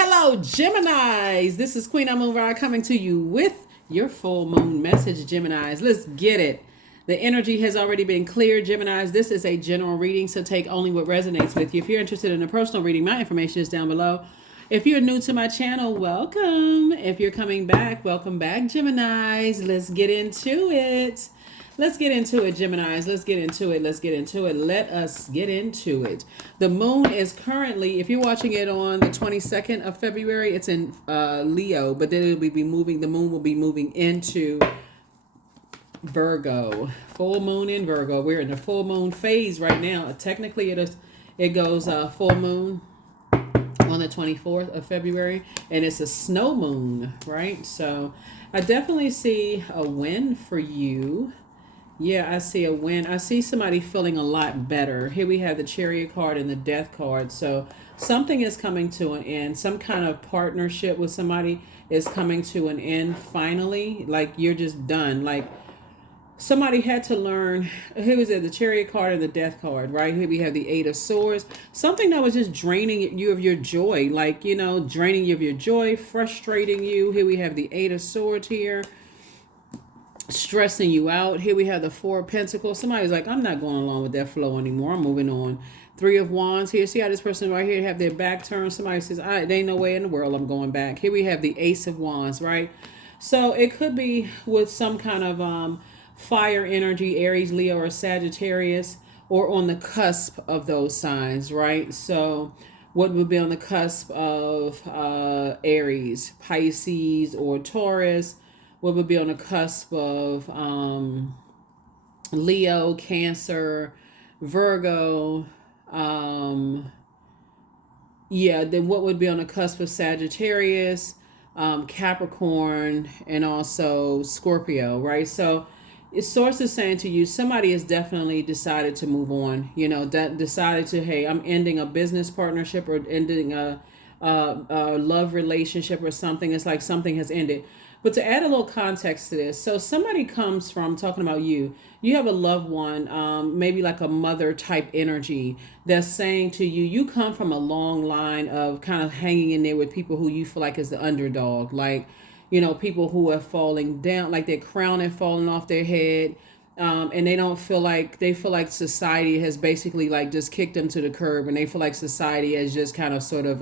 Hello, Geminis. This is Queen Amun Ra coming to you with your full moon message, Geminis. Let's get it. The energy has already been cleared, Geminis. This is a general reading, so take only what resonates with you. If you're interested in a personal reading, my information is down below. If you're new to my channel, welcome. If you're coming back, welcome back, Geminis. Let's get into it. Let's get into it, Geminis. Let's get into it. Let's get into it. Let us get into it. The moon is currently, if you're watching it on the 22nd of February, it's in Leo, but then it'll be moving, the moon will be moving into Virgo. Full moon in Virgo. We're in the full moon phase right now. Technically, it goes full moon on the 24th of February, and it's a snow moon, right? So I definitely see a win for you. Yeah, I see a win. I see somebody feeling a lot better. Here we have the Chariot card and the Death card. So something is coming to an end. Some kind of partnership with somebody is coming to an end finally. Like you're just done. Like somebody had to learn. Here was it, the Chariot card and the Death card, right? Here we have the Eight of Swords. Something that was just draining you of your joy. Like, you know, draining you of your joy, frustrating you. Here we have the Eight of Swords here. Stressing you out. Here we have the Four of Pentacles. Somebody's like, I'm not going along with that flow anymore. I'm moving on. Three of Wands here. See how this person right here have their back turned. Somebody says, there ain't no way in the world I'm going back. Here we have the Ace of Wands, right? So it could be with some kind of fire energy, Aries, Leo, or Sagittarius, or on the cusp of those signs, right? So what would be on the cusp of Aries, Pisces, or Taurus? What would be on the cusp of Leo, Cancer, Virgo? Then what would be on the cusp of Sagittarius, Capricorn, and also Scorpio, right? So source is saying to you, somebody has definitely decided to move on, you know, decided to, hey, I'm ending a business partnership or ending a love relationship or something. It's like something has ended. But to add a little context to this, so somebody comes from, talking about you have a loved one, maybe like a mother type energy that's saying to you, you come from a long line of kind of hanging in there with people who you feel like is the underdog, like, you know, people who are falling down, like their crown had fallen off their head. And they feel like society has basically like just kicked them to the curb, and they feel like society has just kind of sort of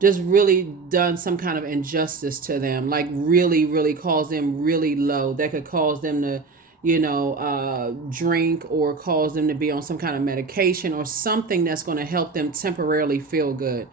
just really done some kind of injustice to them, like really, really caused them really low. That could cause them to, you know, drink, or cause them to be on some kind of medication or something that's going to help them temporarily feel good.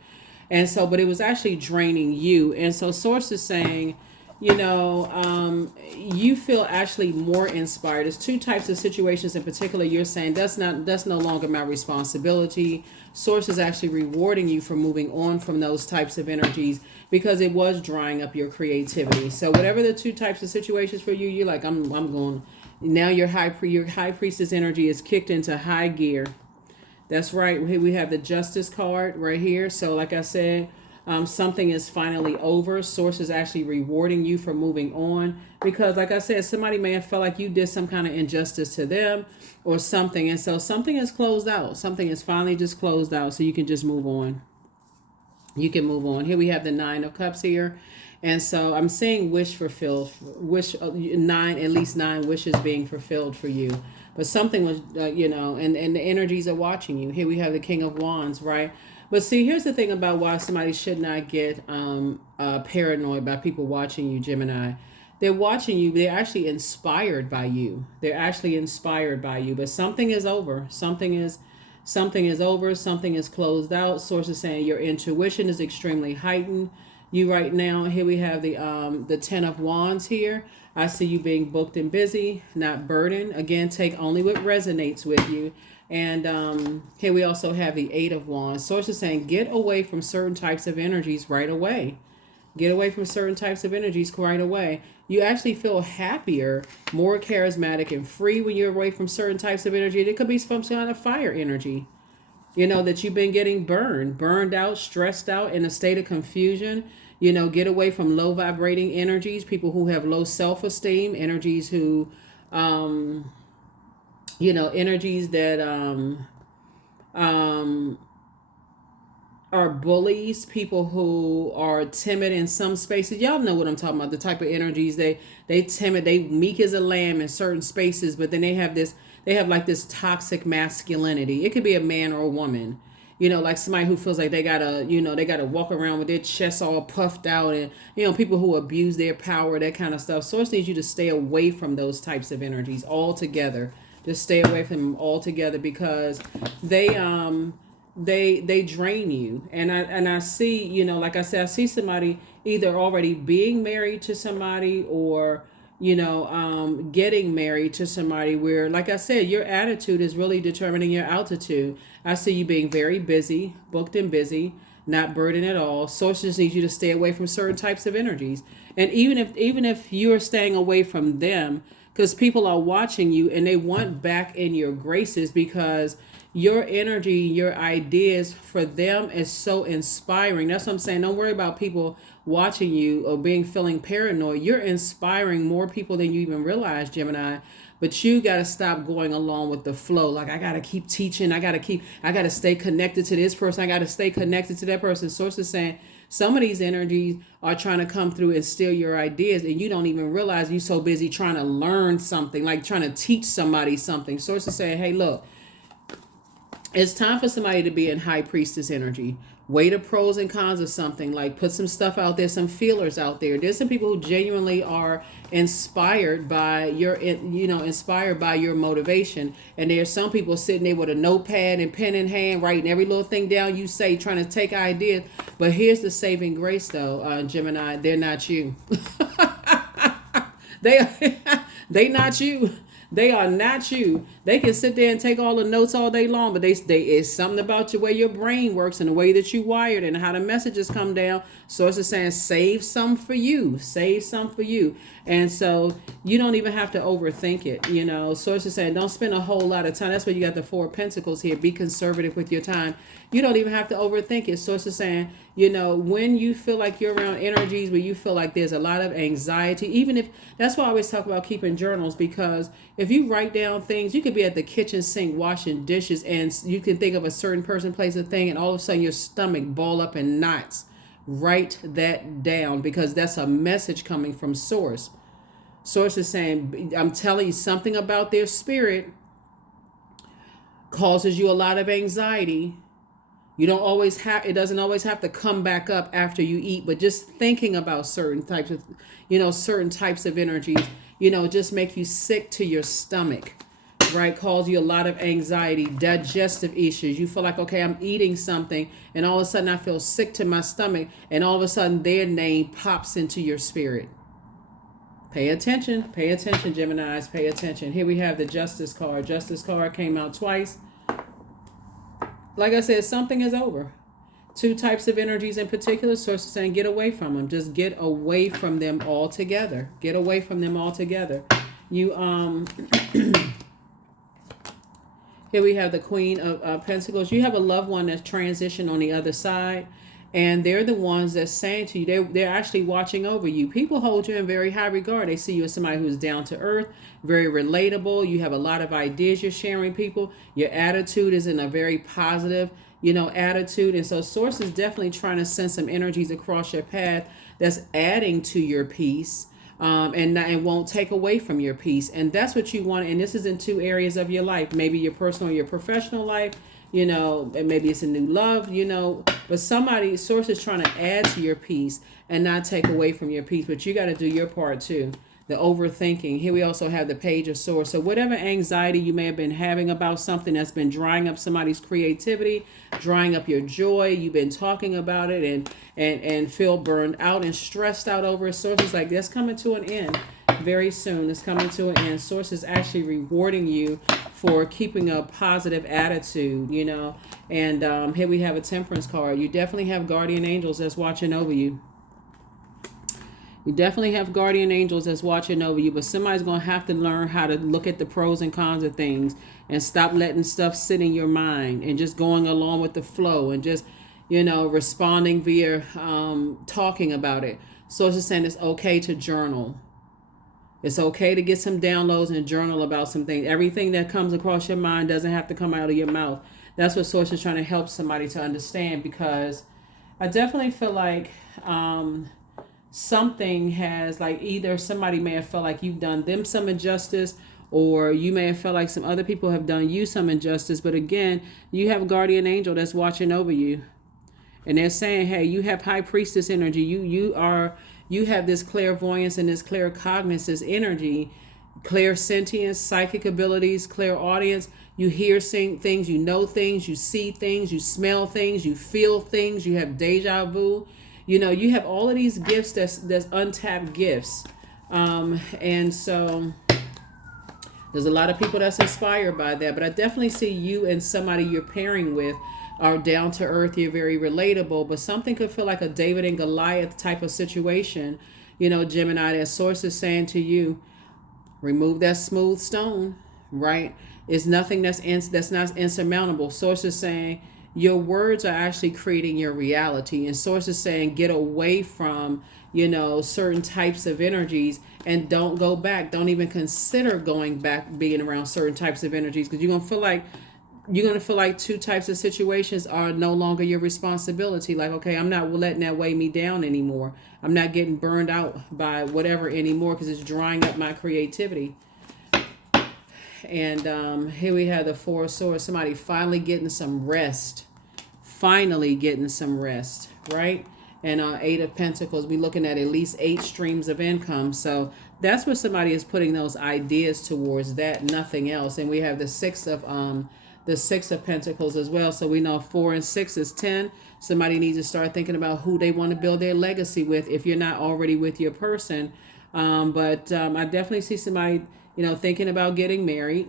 And so, but it was actually draining you. And so source is saying, you know, you feel actually more inspired. There's two types of situations in particular. You're saying that's no longer my responsibility. Source is actually rewarding you for moving on from those types of energies, because it was drying up your creativity. So whatever the two types of situations for you, you're like, I'm going now. Your high priestess energy is kicked into high gear. That's right. We have the Justice card right here. So like I said, something is finally over. Source is actually rewarding you for moving on, because like I said, somebody may have felt like you did some kind of injustice to them or something. And so something is closed out. Something is finally just closed out, so you can just move on. You can move on. Here we have the Nine of Cups here. And so I'm seeing wish fulfilled, at least nine wishes being fulfilled for you. But something was, you know, and the energies are watching you. Here we have the King of Wands, right? But see, here's the thing about why somebody should not get paranoid by people watching you, Gemini. They're watching you. They're actually inspired by you. They're actually inspired by you. But something is over. Something is over. Something is closed out. Source is saying your intuition is extremely heightened. You right now, here we have the Ten of Wands here. I see you being booked and busy, not burdened. Again, take only what resonates with you. And here we also have the Eight of Wands. Source is saying get away from certain types of energies right away. Get away from certain types of energies right away. You actually feel happier, more charismatic, and free when you're away from certain types of energy. It could be some kind of fire energy, you know, that you've been getting burned out, stressed out, in a state of confusion. You know, get away from low vibrating energies, people who have low self-esteem, energies who, you know, energies that um, are bullies, people who are timid in some spaces. Y'all know what I'm talking about. The type of energies they timid, they meek as a lamb in certain spaces, but then they have like this toxic masculinity. It could be a man or a woman. Like somebody who feels like they gotta walk around with their chest all puffed out, and people who abuse their power, that kind of stuff. Source needs you to stay away from those types of energies altogether. Just stay away from them altogether, because they they drain you. And I see, like I said, I see somebody either already being married to somebody, or getting married to somebody, where, like I said, your attitude is really determining your altitude. I see you being very busy, booked and busy, not burdened at all. Sources need you to stay away from certain types of energies. And even if you're staying away from them, because people are watching you and they want back in your graces, because your energy, your ideas for them is so inspiring. That's what I'm saying. Don't worry about people watching you or feeling paranoid. You're inspiring more people than you even realize, Gemini. But you got to stop going along with the flow. Like, I got to keep teaching. I got to stay connected to this person. I got to stay connected to that person. Sources saying some of these energies are trying to come through and steal your ideas, and you don't even realize you're so busy trying to learn something, like trying to teach somebody something. Sources saying, hey, look, it's time for somebody to be in high priestess energy. Weigh the pros and cons of something. Like, put some stuff out there, some feelers out there. There's some people who genuinely are inspired by inspired by your motivation. And there's some people sitting there with a notepad and pen in hand, writing every little thing down you say, trying to take ideas. But here's the saving grace, though, Gemini. They're not you. they they not you. They are not you. They can sit there and take all the notes all day long, but they it's something about the way your brain works and the way that you wired and how the messages come down. Source is saying, save some for you. Save some for you. And so you don't even have to overthink it. Source is saying, don't spend a whole lot of time. That's why you got the Four of Pentacles here. Be conservative with your time. You don't even have to overthink it. Source is saying, when you feel like you're around energies where you feel like there's a lot of anxiety, even if, that's why I always talk about keeping journals, because if you write down things, you could be at the kitchen sink washing dishes and you can think of a certain person, place, a thing, and all of a sudden your stomach ball up in knots. Write that down, because that's a message coming from Source. Source is saying, I'm telling you, something about their spirit causes you a lot of anxiety. It doesn't always have to come back up after you eat, but just thinking about certain types of energies, just make you sick to your stomach, right? Cause you a lot of anxiety, digestive issues. You feel like, okay, I'm eating something and all of a sudden I feel sick to my stomach, and all of a sudden their name pops into your spirit. Pay attention, Geminis, pay attention. Here we have the Justice card. Justice card came out twice. Like I said, something is over. Two types of energies in particular. Sources saying, get away from them. Just get away from them altogether. Get away from them altogether. You Here we have the Queen of Pentacles. You have a loved one that's transitioned on the other side, and they're the ones that's saying to you, they're actually watching over you. People hold you in very high regard. They see you as somebody who's down to earth, very relatable. You have a lot of ideas you're sharing people. Your attitude is in a very positive, attitude. And so Source is definitely trying to send some energies across your path that's adding to your peace. And won't take away from your peace. And that's what you want. And this is in two areas of your life, maybe your personal or your professional life, and maybe it's a new love, but Source is trying to add to your peace and not take away from your peace. But you got to do your part too. The overthinking. Here we also have the Page of Swords. So whatever anxiety you may have been having about something that's been drying up somebody's creativity, drying up your joy, you've been talking about it and feel burned out and stressed out over it. Source is like, that's coming to an end very soon. It's coming to an end. Source is actually rewarding you for keeping a positive attitude, And here we have a Temperance card. You definitely have guardian angels that's watching over you. You definitely have guardian angels that's watching over you, but somebody's going to have to learn how to look at the pros and cons of things and stop letting stuff sit in your mind and just going along with the flow and just, responding via talking about it. So it's just saying it's okay to journal. It's okay to get some downloads and journal about some things. Everything that comes across your mind doesn't have to come out of your mouth. That's what source is trying to help somebody to understand, because I definitely feel like something has, like, either somebody may have felt like you've done them some injustice, or you may have felt like some other people have done you some injustice. But again, you have a guardian angel that's watching over you, and they're saying, hey, you have high priestess energy. You have this clairvoyance and this claircognizance energy, clairsentience, psychic abilities, clairaudience. You hear things, you know things, you see things, you smell things, you feel things, you have deja vu. You have all of these gifts that's untapped gifts. And so there's a lot of people that's inspired by that. But I definitely see you and somebody you're pairing with are down to earth. You're very relatable. But something could feel like a David and Goliath type of situation. Gemini, that source is saying to you, remove that smooth stone, right? It's nothing that's not insurmountable. Source is saying your words are actually creating your reality. And source is saying get away from, certain types of energies, and don't go back. Don't even consider going back, being around certain types of energies, because you're going to feel like two types of situations are no longer your responsibility. Like, okay, I'm not letting that weigh me down anymore. I'm not getting burned out by whatever anymore, because it's drying up my creativity. And here we have the Four of Swords. Somebody finally getting some rest. Right? And Eight of Pentacles, we're looking at least 8 streams of income. So that's what somebody is putting those ideas towards, that, nothing else. And we have the Six of Pentacles as well. So we know 4 and 6 is 10. Somebody needs to start thinking about who they want to build their legacy with, if you're not already with your person. But I definitely see somebody, thinking about getting married.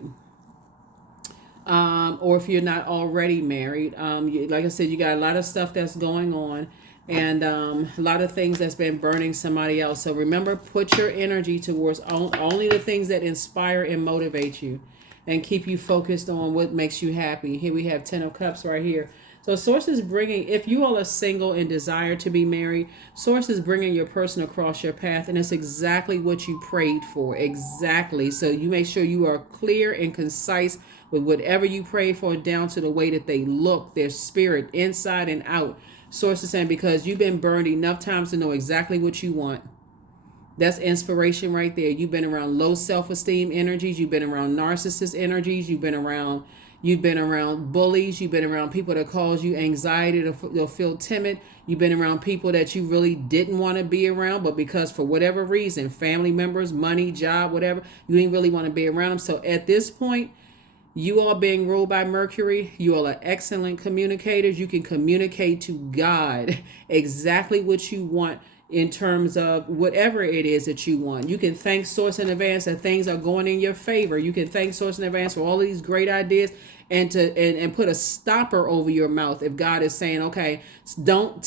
Or if you're not already married, like I said, you got a lot of stuff that's going on, and a lot of things that's been burning somebody else. So remember, put your energy towards only the things that inspire and motivate you, and keep you focused on what makes you happy. Here we have 10 of Cups right here. So Source is bringing, if you all are single and desire to be married, Source is bringing your person across your path, and it's exactly what you prayed for. Exactly. So you make sure you are clear and concise with whatever you pray for, down to the way that they look, their spirit, inside and out. Source is saying, because you've been burned enough times to know exactly what you want. That's inspiration right there. You've been around low self-esteem energies. You've been around narcissist energies. You've been around bullies. You've been around people that cause you anxiety. They'll feel timid. You've been around people that you really didn't want to be around, but because for whatever reason, family members, money, job, whatever, you didn't really want to be around them. So at this point, you are being ruled by Mercury. You all are excellent communicators. You can communicate to God exactly what you want in terms of whatever it is that you want. You can thank Source in advance that things are going in your favor. You can thank Source in advance for all of these great ideas, and put a stopper over your mouth if God is saying, okay, don't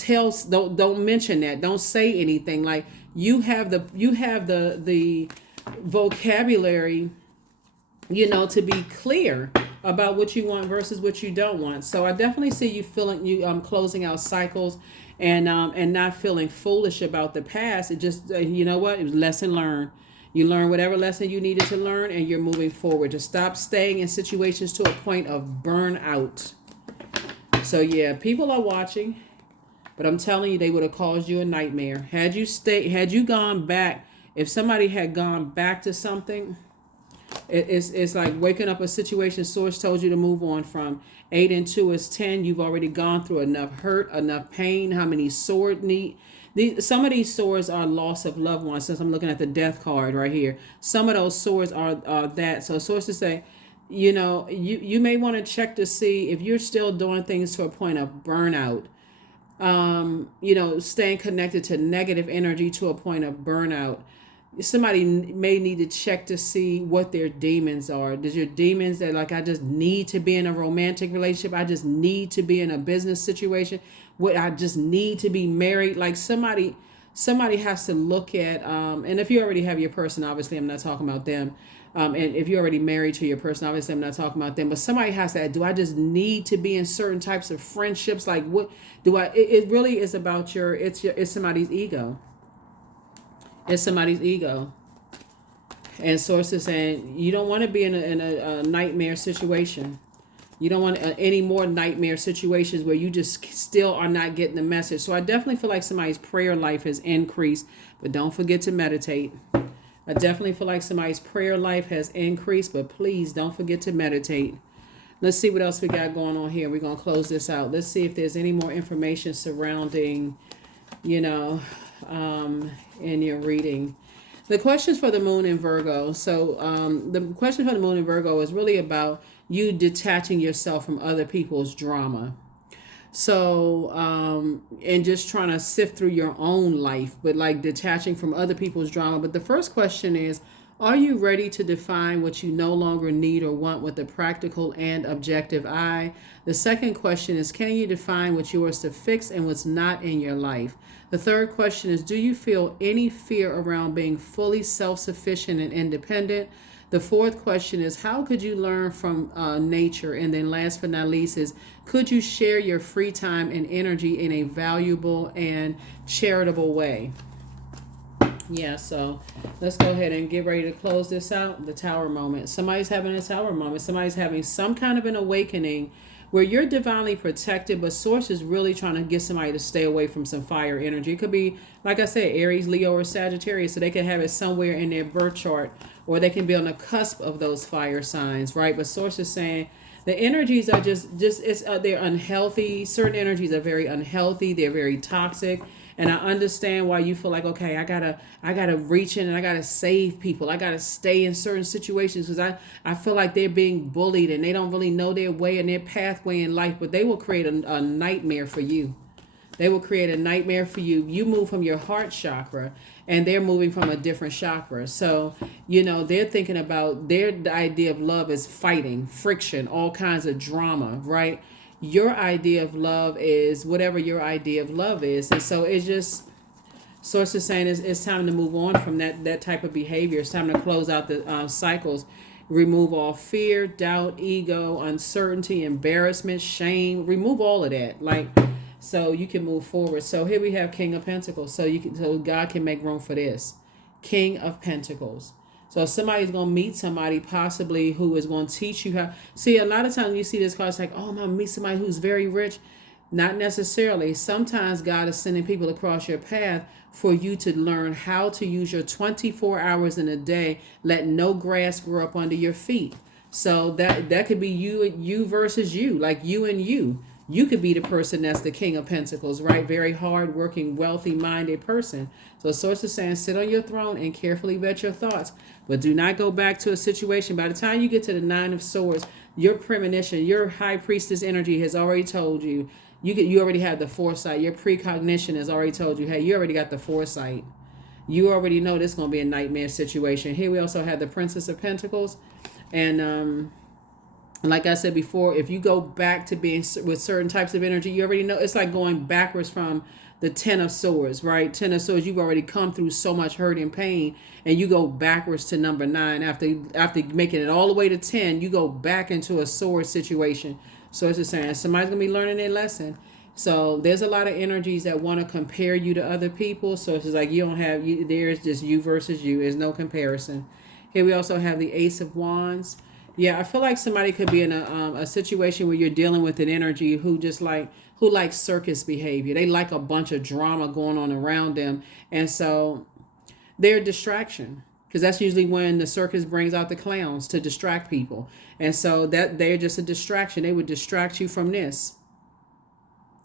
mention that. Don't say anything. Like, you have the vocabulary, to be clear about what you want versus what you don't want. So I definitely see you closing out cycles, and not feeling foolish about the past. It just, you know what? It was lesson learned. You learn whatever lesson you needed to learn, and you're moving forward. To stop staying in situations to a point of burnout. So yeah, people are watching, but I'm telling you, they would have caused you a nightmare. Had you gone back, if somebody had gone back to something, it's like waking up a situation Source told you to move on from. 8 and 2 is 10. You've already gone through enough hurt, enough pain. How many swords some of these swords are loss of loved ones, since I'm looking at the death card right here. Some of those swords are that. So sources say, you may want to check to see if you're still doing things to a point of burnout. Staying connected to negative energy to a point of burnout. Somebody may need to check to see what their demons are. Does your demons that, like, I just need to be in a romantic relationship, I just need to be in a business situation, I just need to be married? Like, somebody has to look at, and if you already have your person, obviously I'm not talking about them. And if you're already married to your person, obviously I'm not talking about them. But somebody has to, do I just need to be in certain types of friendships? Like, what do I? It really is about it's somebody's ego. It's somebody's ego. And Source is saying you don't want to be in a nightmare situation. You don't want any more nightmare situations where you just still are not getting the message. So I definitely feel like somebody's prayer life has increased, but don't forget to meditate. I definitely feel like somebody's prayer life has increased, but please don't forget to meditate. Let's see what else we got going on here. We're going to close this out. Let's see if there's any more information surrounding, you know, in your reading. The questions for the moon in Virgo. So the question for the moon in Virgo is really about you detaching yourself from other people's drama. So, and just trying to sift through your own life, but like detaching from other people's drama. But the first question is, are you ready to define what you no longer need or want with a practical and objective eye? The second question is, can you define what's yours to fix and what's not in your life? The third question is, do you feel any fear around being fully self-sufficient and independent? The fourth question is, how could you learn from nature? And then last but not least is, could you share your free time and energy in a valuable and charitable way? Yeah, so let's go ahead and get ready to close this out. The tower moment. Somebody's having a tower moment. Somebody's having some kind of an awakening where you're divinely protected, but source is really trying to get somebody to stay away from some fire energy. It could be, like I said, Aries, Leo, or Sagittarius, so they can have it somewhere in their birth chart, or they can be on the cusp of those fire signs, right? But source is saying the energies are they're unhealthy. Certain energies are very unhealthy. They're very toxic. And I understand why you feel like, okay, I gotta reach in and I gotta save people. I gotta stay in certain situations because I feel like they're being bullied and they don't really know their way and their pathway in life. But they will create a nightmare for you. They will create a nightmare for you. You move from your heart chakra and they're moving from a different chakra. So, they're thinking about the idea of love is fighting, friction, all kinds of drama, right? Your idea of love is whatever your idea of love is. And so it's just, source is saying it's time to move on from that type of behavior. It's time to close out the cycles. Remove all fear, doubt, ego, uncertainty, embarrassment, shame. Remove all of that. So you can move forward. So here we have King of Pentacles. So God can make room for this. King of Pentacles. So somebody's going to meet somebody possibly who is going to teach you how. See, a lot of times you see this card, it's like, oh, I'm going to meet somebody who's very rich. Not necessarily. Sometimes God is sending people across your path for you to learn how to use your 24 hours in a day. Let no grass grow up under your feet. So that could be you versus you, like you and you. You could be the person that's the King of Pentacles, right? Very hard-working, wealthy-minded person. So source is saying, sit on your throne and carefully vet your thoughts. But do not go back to a situation. By the time you get to the Nine of Swords, your premonition, your high priestess energy has already told you. You already have the foresight. Your precognition has already told you, hey, you already got the foresight. You already know this is going to be a nightmare situation. Here we also have the Princess of Pentacles. And like I said before, if you go back to being with certain types of energy, you already know it's like going backwards from the Ten of Swords, right? Ten of Swords, you've already come through so much hurt and pain, and you go backwards to number 9. After making it all the way to 10, you go back into a sword situation. So it's just saying somebody's going to be learning their lesson. So there's a lot of energies that want to compare you to other people. So it's just like there's just you versus you. There's no comparison. Here we also have the Ace of Wands. Yeah, I feel like somebody could be in a situation where you're dealing with an energy who likes circus behavior. They like a bunch of drama going on around them. And so they're a distraction, because that's usually when the circus brings out the clowns to distract people. And so that they're just a distraction. They would distract you from this.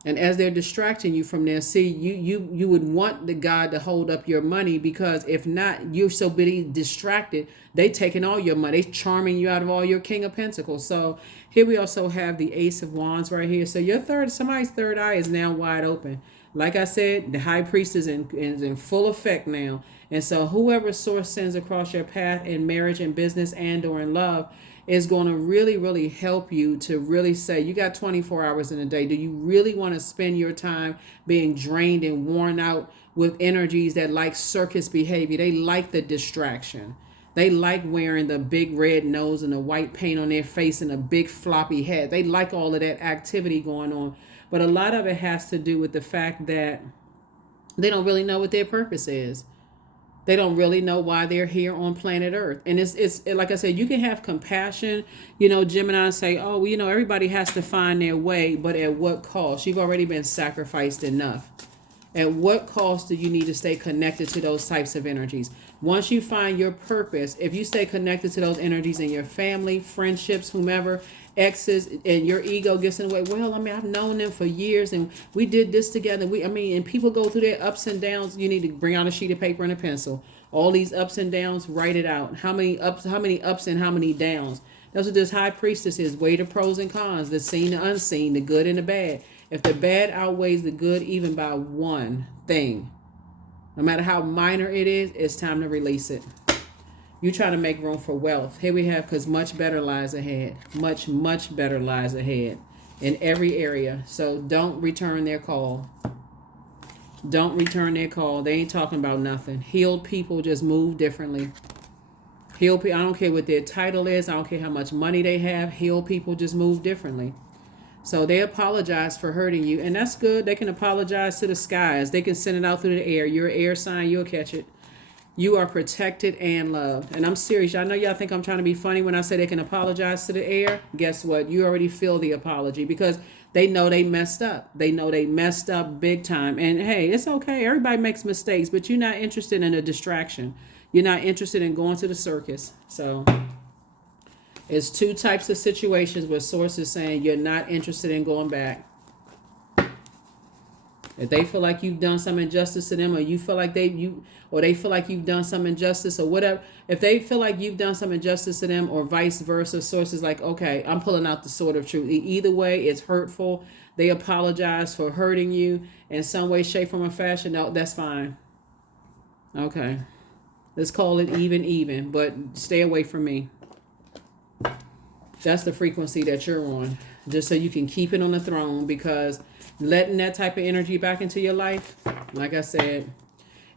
And as they're distracting you from this, see, you would want the God to hold up your money, because if not, you're so busy distracted, they taking all your money. They charming you out of all your King of Pentacles. So here we also have the Ace of Wands right here. So somebody's third eye is now wide open. Like I said, the High Priest is in full effect now. And so whoever source sends across your path in marriage and business and or in love is going to really, really help you to really say, you got 24 hours in a day. Do you really want to spend your time being drained and worn out with energies that like circus behavior? They like the distraction. They like wearing the big red nose and the white paint on their face and a big floppy head. They like all of that activity going on. But a lot of it has to do with the fact that they don't really know what their purpose is. They don't really know why they're here on planet Earth. And it's like I said, you can have compassion, Gemini, say, oh, well, everybody has to find their way, but at what cost? You've already been sacrificed enough. At what cost do you need to stay connected to those types of energies? Once you find your purpose, if you stay connected to those energies in your family, friendships, whomever, exes, and your ego gets in the way, well, I've known them for years and we did this together. And people go through their ups and downs. You need to bring out a sheet of paper and a pencil. All these ups and downs, write it out. How many ups and how many downs? That's what this high priestess is. Weigh the pros and cons, the seen, the unseen, the good and the bad. If the bad outweighs the good even by one thing, no matter how minor it is, it's time to release it. You try to make room for wealth. Here we have, because much better lies ahead. Much, much better lies ahead in every area. So don't return their call. Don't return their call. They ain't talking about nothing. Healed people just move differently. Healed people, I don't care what their title is. I don't care how much money they have. Healed people just move differently. So they apologize for hurting you. And that's good. They can apologize to the skies. They can send it out through the air. You're an air sign. You'll catch it. You are protected and loved. And I'm serious. I know y'all think I'm trying to be funny when I say they can apologize to the air. Guess what? You already feel the apology because they know they messed up. They know they messed up big time. And hey, it's okay. Everybody makes mistakes, but you're not interested in a distraction. You're not interested in going to the circus. So it's two types of situations where source is saying you're not interested in going back. If they feel like you've done some injustice to them, or you feel like they feel like you've done some injustice or whatever, if they feel like you've done some injustice to them or vice versa, source is like, okay, I'm pulling out the sword of truth. Either way, it's hurtful. They apologize for hurting you in some way, shape, form, or fashion. No, that's fine. Okay. Let's call it even, but stay away from me. That's the frequency that you're on, just so you can keep it on the throne, because letting that type of energy back into your life, like I said,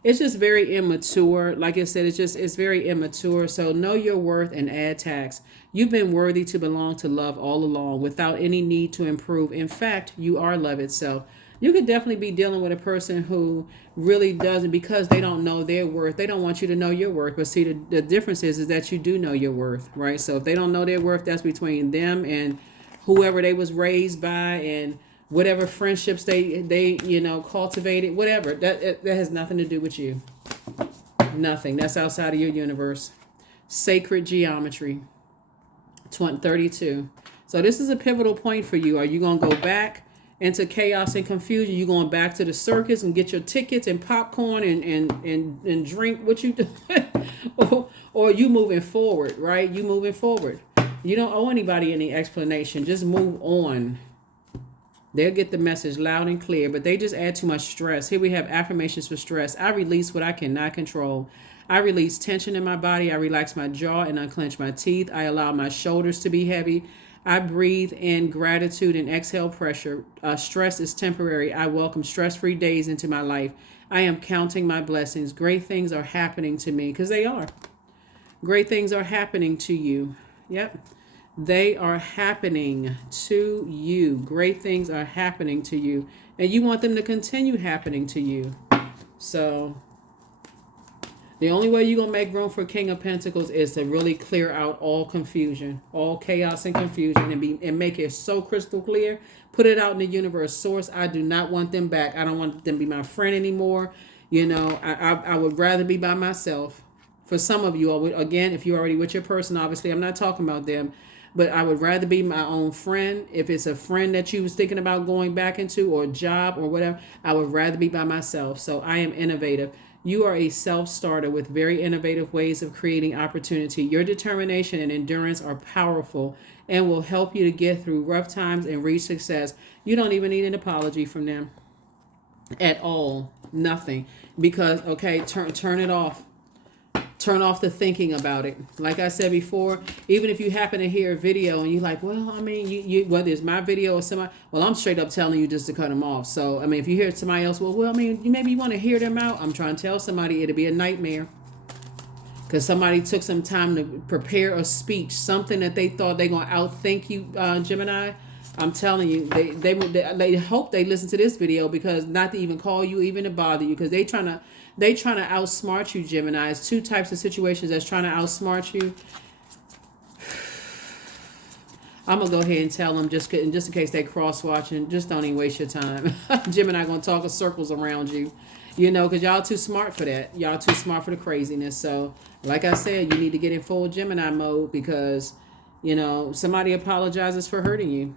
it's just very immature. Like I said, it's very immature. So know your worth and add tax. You've been worthy to belong to love all along without any need to improve. In fact, you are love itself. You could definitely be dealing with a person who really doesn't, because they don't know their worth. They don't want you to know your worth. But see, the difference is that you do know your worth, right? So if they don't know their worth, that's between them and whoever they was raised by and whatever friendships they cultivated, whatever. That has nothing to do with you. Nothing. That's outside of your universe. Sacred geometry. 32. So this is a pivotal point for you. Are you going to go back into chaos and confusion? You going back to the circus and get your tickets and popcorn and drink what you do? or you moving forward, right? You moving forward. You don't owe anybody any explanation. Just move on. They'll get the message loud and clear, but they just add too much stress. Here we have affirmations for stress. I release what I cannot control. I release tension in my body. I relax my jaw and unclench my teeth. I allow my shoulders to be heavy. I breathe in gratitude and exhale pressure. Stress is temporary. I welcome stress-free days into my life. I am counting my blessings. Great things are happening to me, because they are. Great things are happening to you. Yep. They are happening to you. Great things are happening to you. And you want them to continue happening to you. So the only way you're going to make room for King of Pentacles is to really clear out all confusion, all chaos and confusion, and make it so crystal clear. Put it out in the universe. Source, I do not want them back. I don't want them to be my friend anymore. I would rather be by myself. For some of you, again, if you're already with your person, obviously, I'm not talking about them. But I would rather be my own friend. If it's a friend that you was thinking about going back into, or a job or whatever, I would rather be by myself. So I am innovative. You are a self-starter with very innovative ways of creating opportunity. Your determination and endurance are powerful and will help you to get through rough times and reach success. You don't even need an apology from them at all. Nothing. Because, okay, turn it off. Turn off the thinking about it. Like I said before, even if you happen to hear a video and you're like, well, I mean, you whether it's my video or somebody, well, I'm straight up telling you just to cut them off. So, I mean, if you hear somebody else, well, I mean, maybe you want to hear them out. I'm trying to tell somebody it'll be a nightmare. Because somebody took some time to prepare a speech, something that they thought they're going to outthink you, Gemini. I'm telling you, they hope they listen to this video, because not to even call you, even to bother you, because they trying to outsmart you, Gemini. It's two types of situations that's trying to outsmart you. I'm gonna go ahead and tell them, just in case they cross watching, just don't even waste your time. Gemini gonna talk in circles around you, because y'all too smart for that. Y'all too smart for the craziness. So, like I said, you need to get in full Gemini mode, because somebody apologizes for hurting you.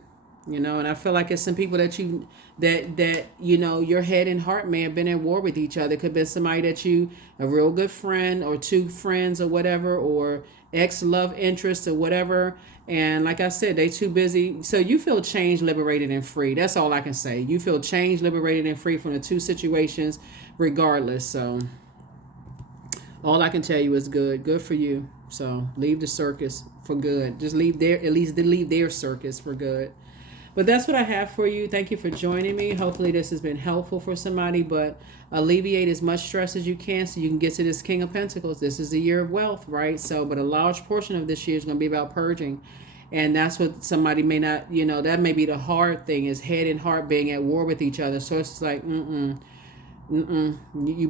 And I feel like it's some people that your head and heart may have been at war with each other. Could have been somebody that a real good friend, or two friends, or whatever, or ex love interest, or whatever. And like I said, they too busy. So you feel changed, liberated, and free. That's all I can say. You feel changed, liberated, and free from the two situations, regardless. So all I can tell you is good. Good for you. So leave the circus for good. Just leave there, at least leave their circus for good. But that's what I have for you. Thank you for joining me. Hopefully this has been helpful for somebody, but alleviate as much stress as you can so you can get to this King of Pentacles. This is the year of wealth, right? So, but a large portion of this year is going to be about purging. And that's what somebody may not, that may be the hard thing, is head and heart being at war with each other. So it's like, you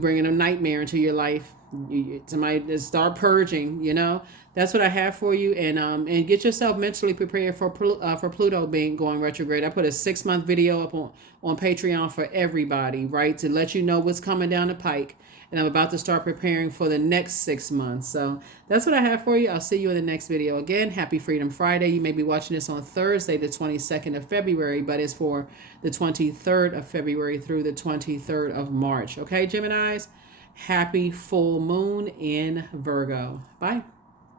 bringing a nightmare into your life. Somebody to start purging. That's what I have for you. And get yourself mentally prepared for Pluto going retrograde. I put a 6-month video up on Patreon for everybody, right, to let you know what's coming down the pike. And I'm about to start preparing for the next 6 months. So that's what I have for you. I'll see you in the next video. Again, happy Freedom Friday. You may be watching this on Thursday, the 22nd of February, but it's for the 23rd of February through the 23rd of March. Okay, Geminis? Happy full moon in Virgo. Bye.